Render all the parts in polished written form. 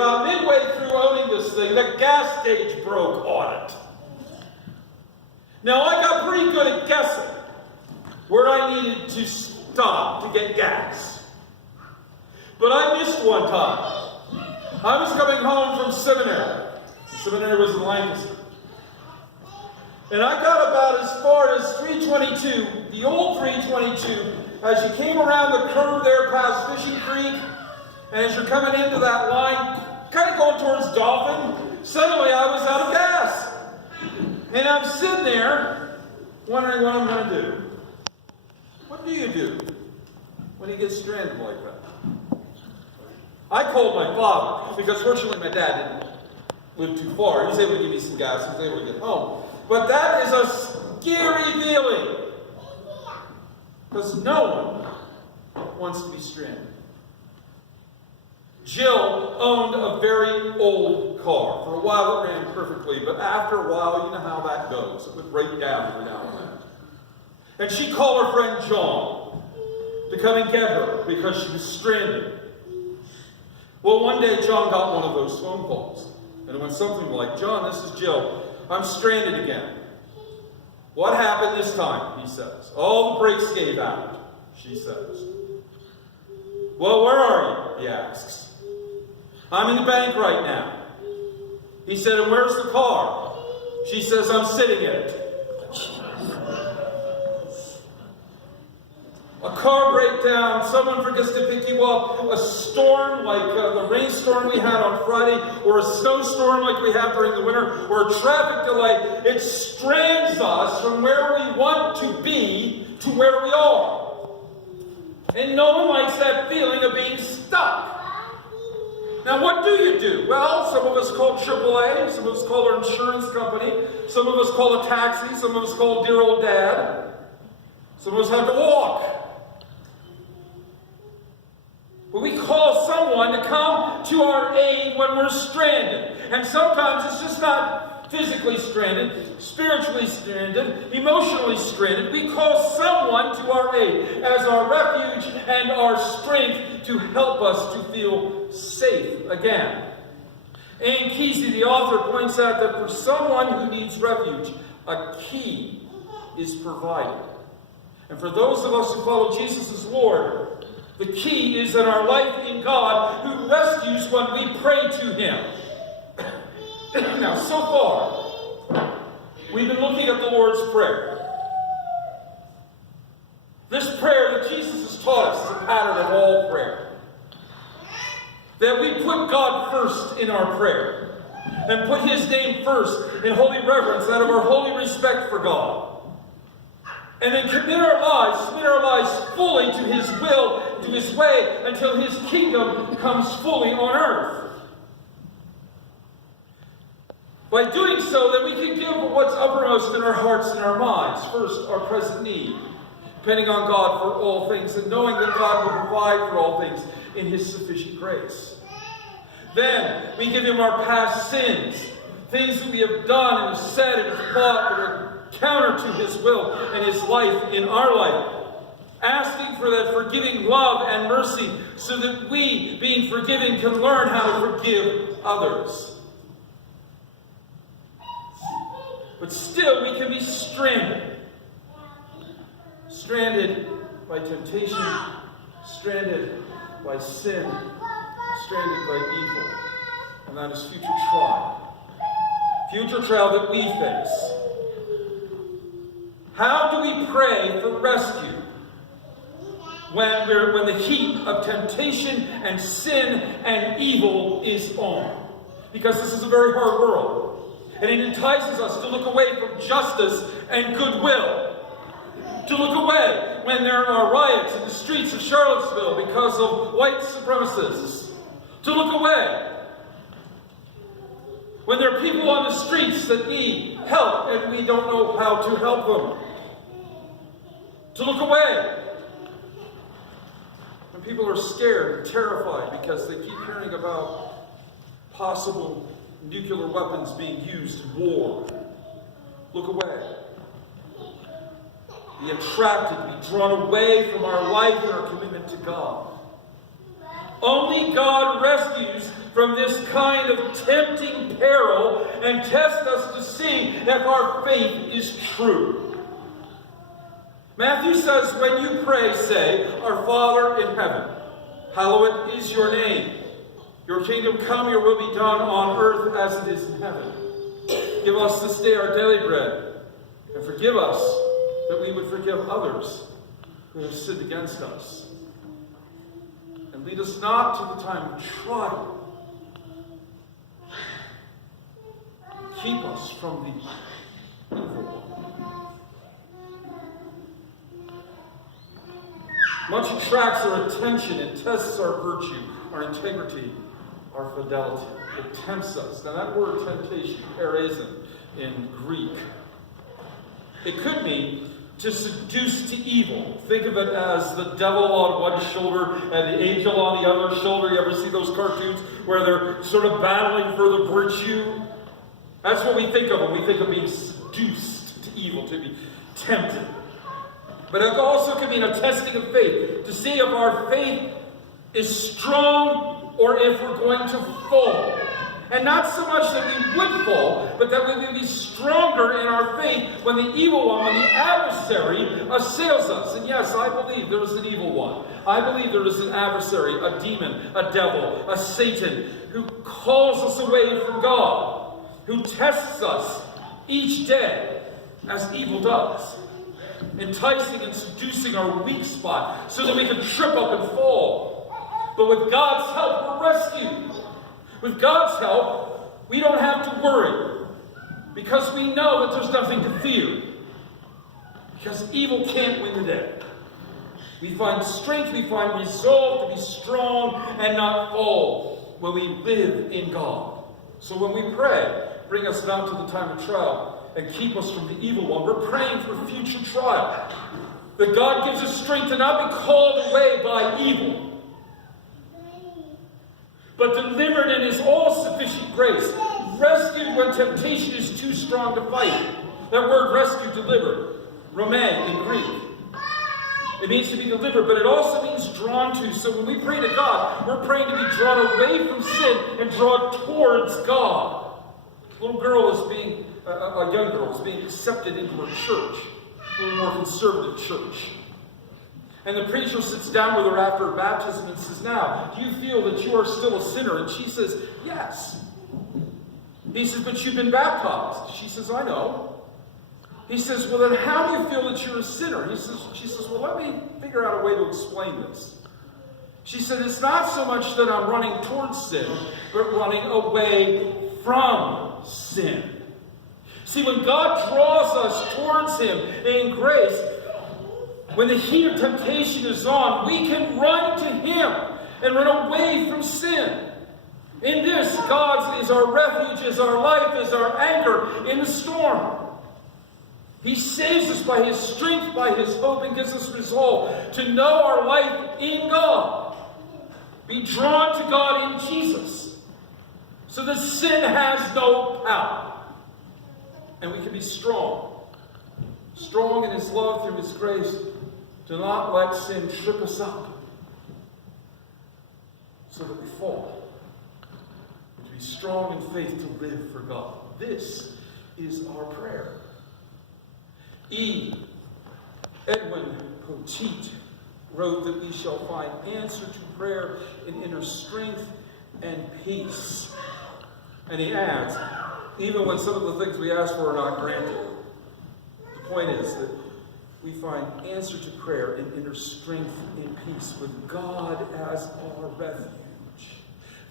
about midway through owning this thing, the gas gauge broke on it. Now, I got pretty good at guessing where I needed to stop to get gas. But I missed one time. I was coming home from seminary. The seminary was in Lancaster. And I got about as far as 322, the old 322, as you came around the curve there past Fishing Creek, and as you're coming into that line, kind of going towards Dolphin, suddenly I was out of gas. And I'm sitting there, wondering what I'm going to do. What do you do when you get stranded like that? I called my father, because fortunately my dad didn't live too far. He was able to give me some gas, he was able to get home. But that is a scary feeling. Because no one wants to be stranded. Jill owned a very old car. For a while it ran perfectly, but after a while, you know how that goes. It would break down every now and then. And she called her friend John to come and get her because she was stranded. Well, one day John got one of those phone calls. And it went something like, "John, this is Jill. I'm stranded again." "What happened this time?" he says. "Oh, the brakes gave out," she says. "Well, where are you?" he asks. "I'm in the bank right now." He said, "And where's the car?" She says, "I'm sitting in it." A car breakdown, someone forgets to pick you up, a storm like the rainstorm we had on Friday, or a snowstorm like we have during the winter, or a traffic delay, it strands us from where we want to be to where we are. And no one likes that feeling of being stuck. Now, what do you do? Well, some of us call AAA, some of us call our insurance company, some of us call a taxi, some of us call dear old dad, some of us have to walk. But we call someone to come to our aid when we're stranded. And sometimes it's just not physically stranded, spiritually stranded, emotionally stranded. We call someone to our aid as our refuge and our strength to help us to feel safe again. Anne Kesey, the author, points out that for someone who needs refuge, a key is provided. And for those of us who follow Jesus as Lord, the key is in our life in God, who rescues when we pray to Him. Now, so far, we've been looking at the Lord's Prayer. This prayer that Jesus has taught us is a pattern of all prayer. That we put God first in our prayer, and put His name first in holy reverence out of our holy respect for God. And then submit our lives fully to His will, to His way, until His kingdom comes fully on earth. By doing so, then we can give what's uppermost in our hearts and our minds. First, our present need, depending on God for all things, and knowing that God will provide for all things in His sufficient grace. Then, we give Him our past sins, things that we have done and said and thought that are counter to His will and His life in our life. Asking for that forgiving love and mercy so that we, being forgiven, can learn how to forgive others. But still, we can be stranded. Stranded by temptation, stranded by sin, stranded by evil. And that is future trial. Future trial that we face. How do we pray for rescue when the heat of temptation and sin and evil is on? Because this is a very hard world. And it entices us to look away from justice and goodwill. To look away when there are riots in the streets of Charlottesville because of white supremacists. To look away when there are people on the streets that need help and we don't know how to help them. To look away when people are scared and terrified because they keep hearing about possible nuclear weapons being used in war. Look away. Be attracted, be drawn away from our life and our commitment to God. Only God rescues from from this kind of tempting peril and test us to see if our faith is true. Matthew says, when you pray, say, Our Father in heaven, hallowed is your name. Your kingdom come, your will be done on earth as it is in heaven. Give us this day our daily bread, and forgive us that we would forgive others who have sinned against us. And lead us not to the time of trial. Keep us from the evil one. Much attracts our attention and tests our virtue, our integrity, our fidelity. It tempts us. Now that word temptation, pereizin in Greek, it could mean to seduce to evil. Think of it as the devil on one shoulder and the angel on the other shoulder. You ever see those cartoons where they're sort of battling for the virtue? That's what we think of when we think of being seduced to evil, to be tempted. But it also could mean a testing of faith, to see if our faith is strong or if we're going to fall. And not so much that we would fall, but that we would be stronger in our faith when the evil one, when the adversary assails us. And yes, I believe there is an evil one. I believe there is an adversary, a demon, a devil, a Satan, who calls us away from God, who tests us each day as evil does, enticing and seducing our weak spot so that we can trip up and fall. But with God's help, we're rescued. With God's help, we don't have to worry, because we know that there's nothing to fear, because evil can't win the day. We find strength, we find resolve to be strong and not fall when we live in God. So when we pray, bring us not to the time of trial and keep us from the evil one, we're praying for future trial. That God gives us strength to not be called away by evil, but delivered in His all-sufficient grace, rescued when temptation is too strong to fight. That word rescued, delivered, rome in Greek. It means to be delivered, but it also means drawn to. So when we pray to God, we're praying to be drawn away from sin and drawn towards God. A little girl is being, a young girl is being accepted into her church, a little more conservative church. And the preacher sits down with her after her baptism and says, now, do you feel that you are still a sinner? And she says, yes. He says, but you've been baptized. She says, I know. He says, well, then how do you feel that you're a sinner? She says, well, let me figure out a way to explain this. She said, it's not so much that I'm running towards sin, but running away from sin. See, when God draws us towards Him in grace, when the heat of temptation is on, we can run to Him and run away from sin. In this, God is our refuge, is our life, is our anchor in the storm. He saves us by His strength, by His hope, and gives us resolve to know our life in God. Be drawn to God in Jesus, so that sin has no power. And we can be strong. Strong in His love through His grace. Do not let sin trip us up so that we fall. And to be strong in faith to live for God. This is our prayer. E. Edwin Poteet wrote that we shall find answer to prayer in inner strength and peace. And he adds, even when some of the things we ask for are not granted. The point is that we find answer to prayer in inner strength and peace with God as our refuge.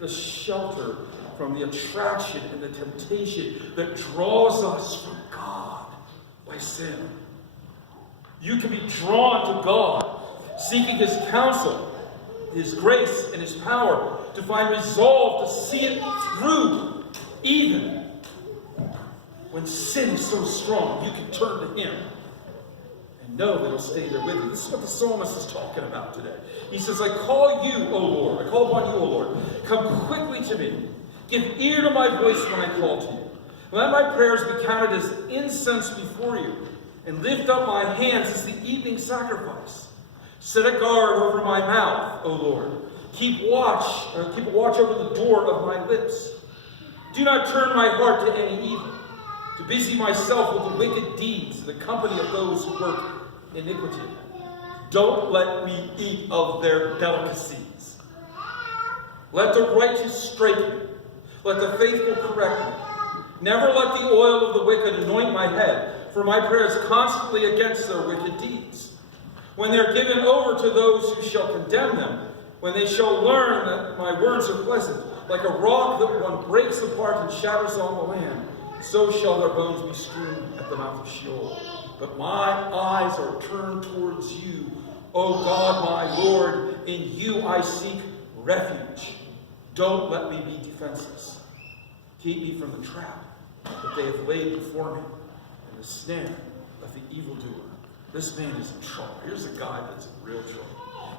The shelter from the attraction and the temptation that draws us from God by sin. You can be drawn to God, seeking His counsel, His grace, and His power to find resolve to see it through, even when sin is so strong. You can turn to Him. Know that He'll stay there with you. This is what the psalmist is talking about today. He says, I call you, O Lord. I call upon you, O Lord. Come quickly to me. Give ear to my voice when I call to you. Let my prayers be counted as incense before you, and lift up my hands as the evening sacrifice. Set a guard over my mouth, O Lord. keep a watch over the door of my lips. Do not turn my heart to any evil, to busy myself with the wicked deeds in the company of those who work iniquity. Don't let me eat of their delicacies. Let the righteous straighten me. Let the faithful correct me. Never let the oil of the wicked anoint my head, for my prayer is constantly against their wicked deeds. When they're given over to those who shall condemn them, when they shall learn that my words are pleasant, like a rock that one breaks apart and shatters on the land, so shall their bones be strewn at the mouth of Sheol. But my eyes are turned towards you, O God, my Lord. In you I seek refuge. Don't let me be defenseless. Keep me from the trap that they have laid before me, and the snare of the evildoer. This man is in trouble. Here's a guy that's in real trouble.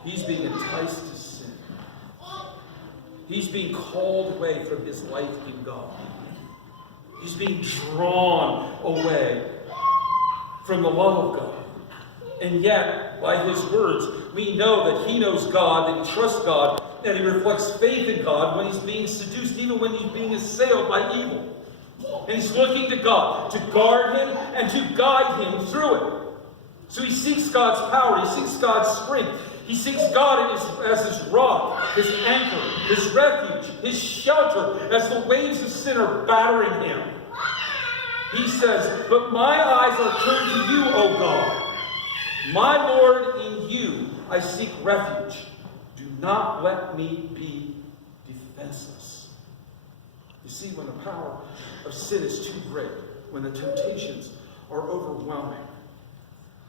He's being enticed to sin. He's being called away from his life in God. He's being drawn away from the love of God. And yet, by his words, we know that he knows God, that he trusts God, and he reflects faith in God when he's being seduced, even when he's being assailed by evil. And he's looking to God to guard him and to guide him through it. So he seeks God's power, he seeks God's strength. He seeks God as his rock, his anchor, his refuge, his shelter, as the waves of sin are battering him. He says, but my eyes are turned to you, O God. My Lord, in you I seek refuge. Do not let me be defenseless. You see, when the power of sin is too great, when the temptations are overwhelming,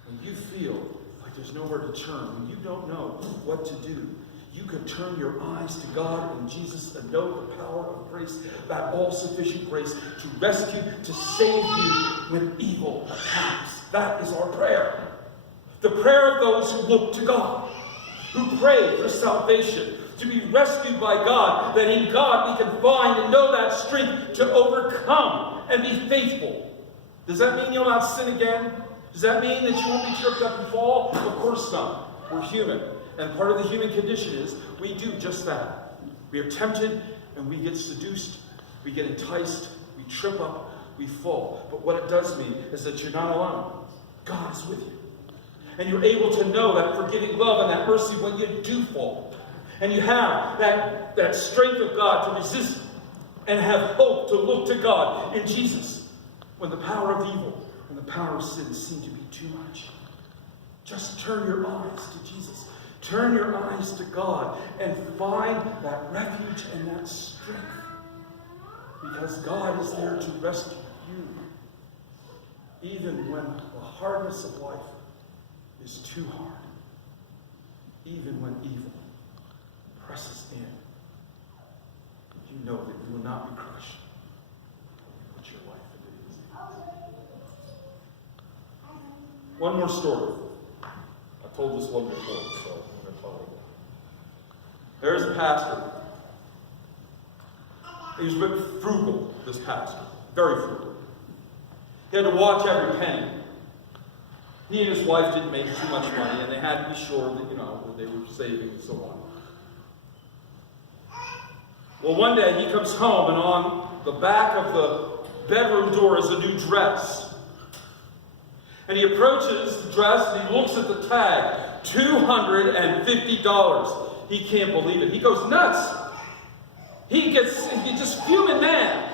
when you feel like there's nowhere to turn, when you don't know what to do, you can turn your eyes to God and Jesus and know the power of grace, that all-sufficient grace to rescue, to save you when evil attacks. That is our prayer. The prayer of those who look to God, who pray for salvation, to be rescued by God, that in God we can find and know that strength to overcome and be faithful. Does that mean you'll not sin again? Does that mean that you won't be tripped up and fall? Of course not. We're human. And part of the human condition is we do just that. We are tempted and we get seduced. We get enticed. We trip up. We fall. But what it does mean is that you're not alone. God is with you. And you're able to know that forgiving love and that mercy when you do fall. And you have that strength of God to resist and have hope to look to God in Jesus when the power of evil and the power of sin seem to be too much. Just turn your eyes to Jesus. Turn your eyes to God and find that refuge and that strength. Because God is there to rescue you. Even when the hardness of life is too hard. Even when evil presses in. You know that you will not be crushed. Put your life into His hands. One more story. I've told this one before, so I'm going to tell it again. There's a pastor. He was very frugal, this pastor. Very frugal. He had to watch every penny. He and his wife didn't make too much money, and they had to be sure that, that they were saving and so on. Well, one day he comes home, and on the back of the bedroom door is a new dress. And he approaches the dress, and he looks at the tag. $250. He can't believe it. He goes nuts. He gets just fuming mad.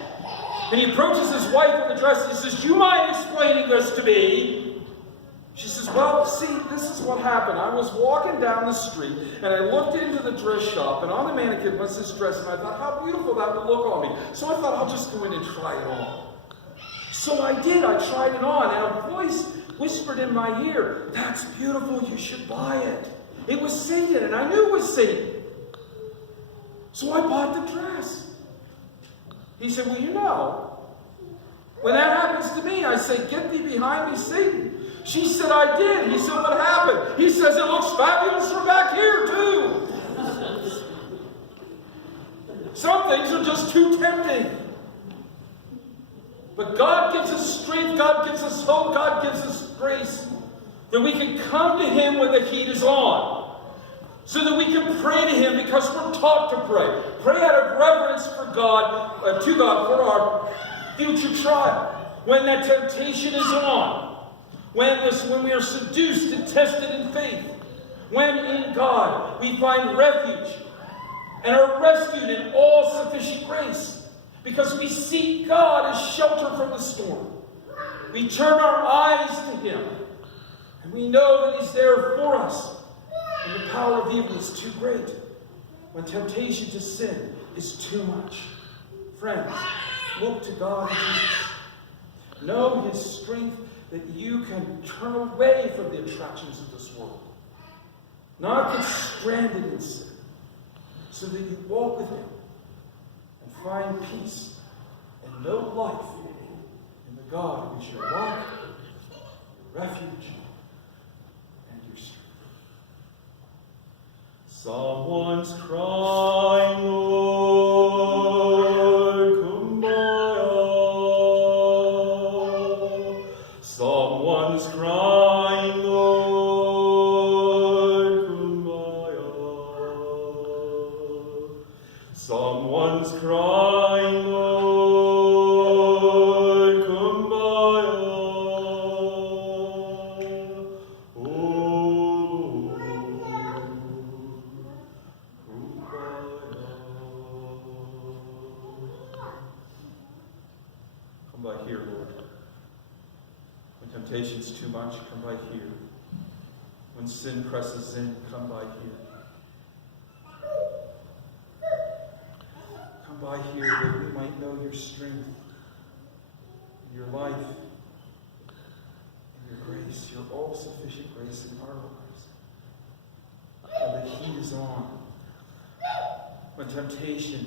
And he approaches his wife in the dress, and he says, "Do you mind explaining this to me?" She says, "Well, see, this is what happened. I was walking down the street, and I looked into the dress shop, and on the mannequin was this dress, and I thought, how beautiful that would look on me. So I thought, I'll just go in and try it on. So I did. I tried it on, and a voice whispered in my ear, 'That's beautiful. You should buy it.' It was Satan, and I knew it was Satan. So I bought the dress." He said, "Well, when that happens to me, I say, 'Get thee behind me, Satan.'" She said, "I did." He said, "What happened?" He says, "It looks fabulous from back here, too." Some things are just too tempting. But God gives us strength, God gives us hope, God gives us grace. That we can come to Him when the heat is on. so that we can pray to Him because we're taught to pray. Pray out of reverence for God, to God for our future trial. When that temptation is on, when we are seduced and tested in faith, when in God we find refuge and are rescued in all sufficient grace, because we seek God as shelter from the storm. We turn our eyes to Him, and we know that He's there for us. And the power of evil is too great. When temptation to sin is too much. Friends, look to God and Jesus. Know His strength that you can turn away from the attractions of this world. Not get stranded in sin. So that you walk with Him and find peace and know life in the God who is your rock, your refuge, and your strength. Someone's crying, Lord, kumbaya. Someone's crying, Lord, kumbaya. Someone's crying, Lord, kumbaya. Oh, come by here, Lord. When temptation's too much, come by here. When sin presses in, come by here. Come by here that we might know your strength, your life, and your grace, your all-sufficient grace in our lives. And the heat is on. When temptation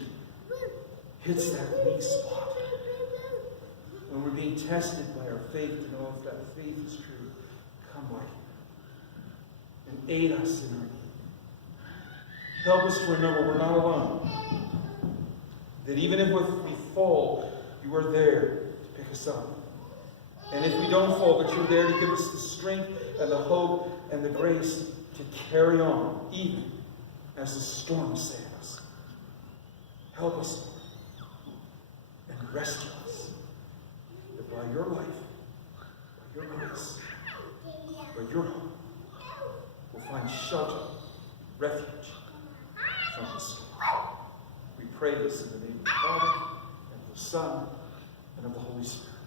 hits that weak spot, when we're being tested by our faith to know if that faith is true, come by here and aid us in our need. Help us to remember we're not alone. That even if we fall, you are there to pick us up. And if we don't fall, that you're there to give us the strength and the hope and the grace to carry on, even as the storm assails. Help us, Lord, and rescue us. That by your life, by your grace, by your hope, we'll find shelter, refuge from the storm. We pray this in the name of the Father, and of the Son, and of the Holy Spirit.